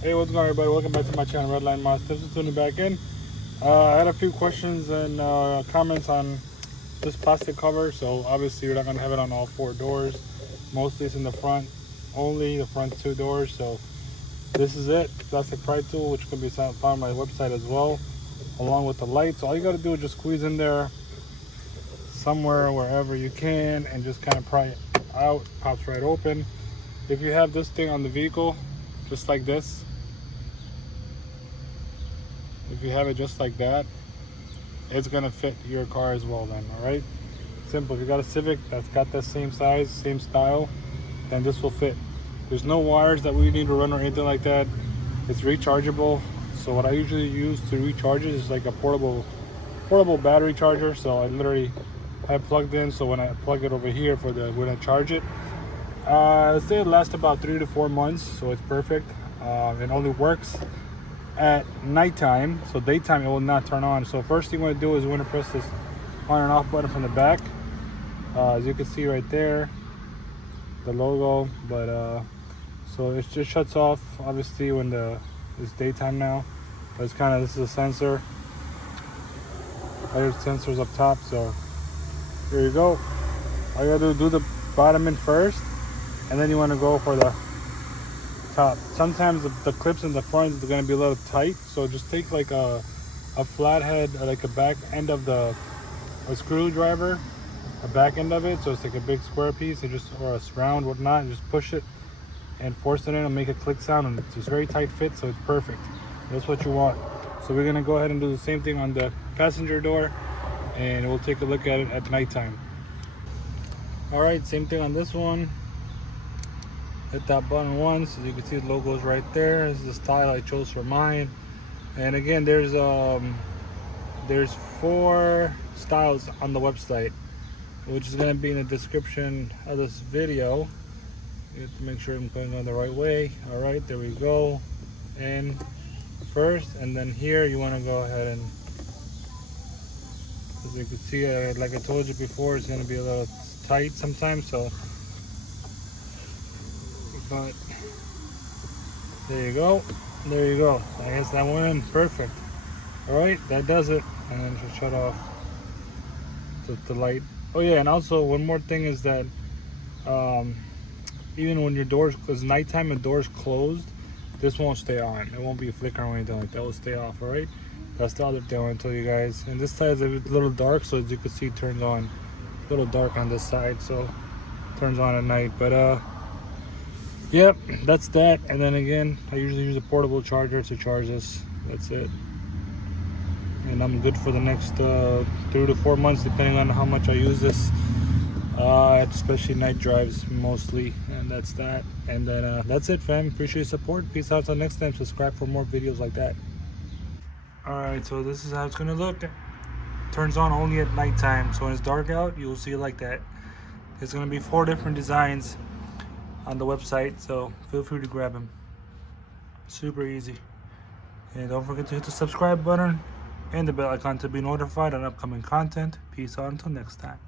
Hey, what's going on, everybody? Welcome back to my channel, RedLineMods. Thanks for tuning back in. I had a few questions and comments on this plastic cover. So obviously you're not going to have it on all four doors. Mostly it's in the front, only the front two doors. So this is it, plastic pry tool, which can be found on my website as well, along with the lights. All you got to do is just squeeze in there somewhere, wherever you can, and just kind of pry it out. Pops right open. If you have this thing on the vehicle, just like this, if you have it just like that, it's gonna fit your car as well then. All right, simple. If you got a Civic that's got that same size, same style, then this will fit. There's no wires that we need to run or anything like that. It's rechargeable. So what I usually use to recharge it is like a portable battery charger. So I literally have plugged in, so when I plug it over here for when I charge it, let's say it lasts about 3 to 4 months, so it's perfect. It only works at nighttime, so daytime it will not turn on. So first thing you want to do is you want to press this on and off button from the back. As you can see right there, the logo, but so it just shuts off obviously when it's daytime now. But it's kind of, this is a sensor. There's sensors up top, so here you go. All you gotta do the bottom in first, and then you want to go for the top. Sometimes the clips in the front are going to be a little tight, so just take like a flathead, like a back end of a screwdriver, a back end of it, so it's like a big square piece, and or a round, whatnot, and just push it and force it in and make a click sound, and it's just very tight fit, so it's perfect. That's what you want. So we're going to go ahead and do the same thing on the passenger door, and we'll take a look at it at nighttime. All right, same thing on this one. Hit that button once. As you can see, the logo is right there. This is the style I chose for mine. And again, there's 4 styles on the website, which is going to be in the description of this video. You have to make sure I'm going on the right way. All right, there we go. And first, and then here you want to go ahead and, as you can see, like I told you before, it's going to be a little tight sometimes, so but there you go, I guess that went in perfect. All right, that does it. And then just shut off the light. Oh yeah, and also one more thing is that even when your doors, because nighttime and doors closed, this won't stay on. It won't be flickering or anything like that. It will stay off. All right, that's the other thing I want to tell you guys. And this side is a little dark, so as you can see, it turns on a little dark on this side, so it turns on at night. But yep, that's that. And then again, I usually use a portable charger to charge this. That's it. And I'm good for the next 3 to 4 months, depending on how much I use this. Especially night drives mostly. And that's that. And then that's it, fam. Appreciate your support. Peace out till next time. Subscribe for more videos like that. Alright, so this is how it's gonna look. Turns on only at nighttime. So when it's dark out, you'll see it like that. There's gonna be 4 different designs on the website, so feel free to grab them. Super easy. And don't forget to hit the subscribe button and the bell icon to be notified on upcoming content. Peace out until next time.